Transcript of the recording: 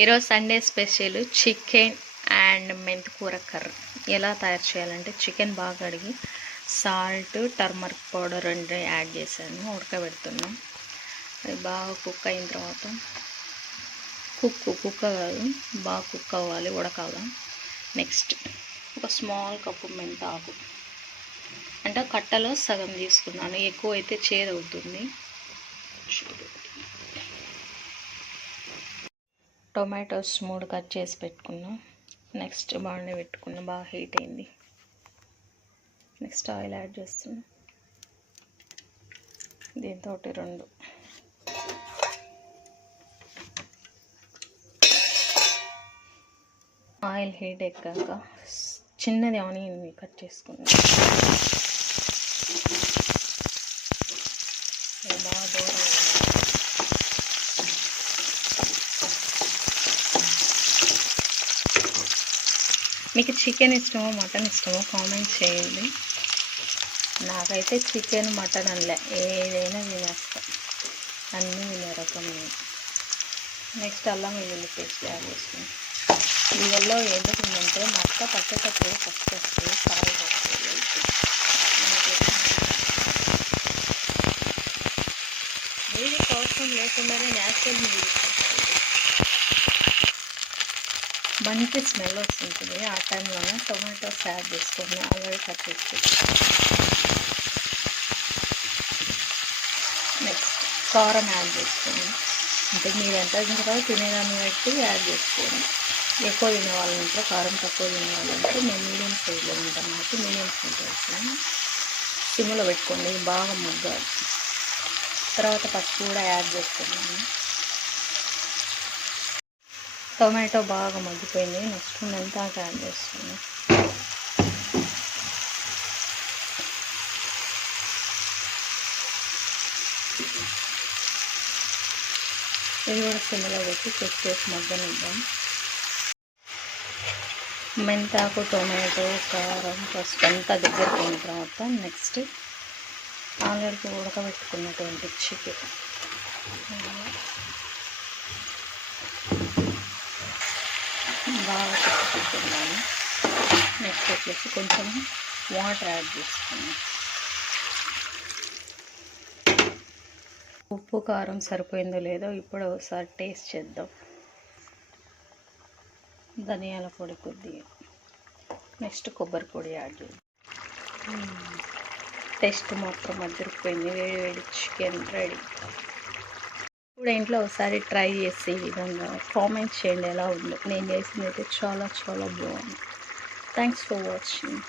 ఈరోజు Sunday special chicken and మెంతికూర curry. ఎలా తయారు చేయాలంటే చికెన్ బాగా కడిగి సాల్ట్ టర్మరిక్ పౌడర్ రెండు యాడ్ చేశాను ఉడకబెడుతున్నాం. అది బాగా కుక్ అయిన తర్వాత కుక్ కుక్క కాదు బాగా కుక్ అవ్వాలి ఉడకాలి. నెక్స్ట్ ఒక స్మాల్ కప్పు మెంతాకు అంటే కట్టలో సగం తీసుకున్నాను ఎక్కువ అయితే చేదవుతుంది టొమాటోస్ మూడు కట్ చేసి పెట్టుకున్నాం. నెక్స్ట్ బాగానే పెట్టుకున్నాం. బాగా హీట్ అయింది. నెక్స్ట్ ఆయిల్ యాడ్ చేస్తున్నాం. దీంతో రెండు. ఆయిల్ హీట్ ఎక్కాక చిన్నది ఆనియన్ కట్ చేసుకున్నాం బాగా దూరం మీకు చికెన్ ఇష్టమో మటన్ ఇష్టమో కామెంట్ చేయండి. నాకైతే చికెన్ మటన్ అనలే. ఏదైనా తినేస్తా. అన్నీ తినే రకం నేను. నెక్స్ట్ అల్లం వెల్లుల్లి పేస్ట్ యాడ్ చేసుకుని ఇవల్లో ఏంటంటే మా అక్క పట్టేటప్పుడు ఫస్ట్ వస్తుంది కాయ వస్తుంది దీనికి అవసరం లేకుండానే న్యాచురల్ మీరు మనకి స్మెల్ వస్తుంటుంది ఆ టైంలోనే టొమాటోస్ యాడ్ చేసుకొని ఆల్రెడీ కట్ చేసుకొని నెక్స్ట్ కారం యాడ్ చేసుకోండి. అంటే మీరు ఎంత తింటారో తినేదాన్ని బట్టి యాడ్ చేసుకోండి. ఎక్కువ తినే వాళ్ళు ఉంటారు కారం తక్కువ తినే వాళ్ళు ఉంటారు మేము మీడియం సైజ్లో ఉంటాం కాబట్టి మీడియం సైజ్ వేస్తాము సిమ్లో పెట్టుకోండి బాగా ముగ్గాలి తర్వాత పసుపు కూడా యాడ్ చేసుకున్నాము టొమాటో బాగా మగ్గిపోయింది. నెక్స్ట్ మెంతాకు యాడ్ చేస్తున్నాను ఇది కూడా సిమ్లో పెట్టి చెక్ చేసి మగ్గనిద్దాం. మెంతాకు టొమాటో కారం ఫస్ట్ అంతా దగ్గరికి అయిన తర్వాత నెక్స్ట్ ఆల్రెడీ ఉడకబెట్టుకున్నటువంటి చికెన్. బాగా పెట్టుకుంటున్నాను నెక్స్ట్ వచ్చేసి కొంచెం వాటర్ యాడ్ చేసుకున్నాను. ఉప్పు కారం సరిపోయిందో లేదో ఇప్పుడు ఒకసారి టేస్ట్ చేద్దాం. ధనియాల పొడి కొద్దిగా. నెక్స్ట్ కొబ్బరి పొడి యాడ్ చేద్దాం. టేస్ట్ మాత్రం అదిరిపోయింది వేడి వేడి చికెన్ రెడీ. ఇప్పుడు ఇంట్లో ఒకసారి ట్రై చేసి ఈ విధంగా కామెంట్ చేయండి ఎలా ఉందో. నేను చేసింది అయితే చాలా చాలా బాగుంది. Thanks for watching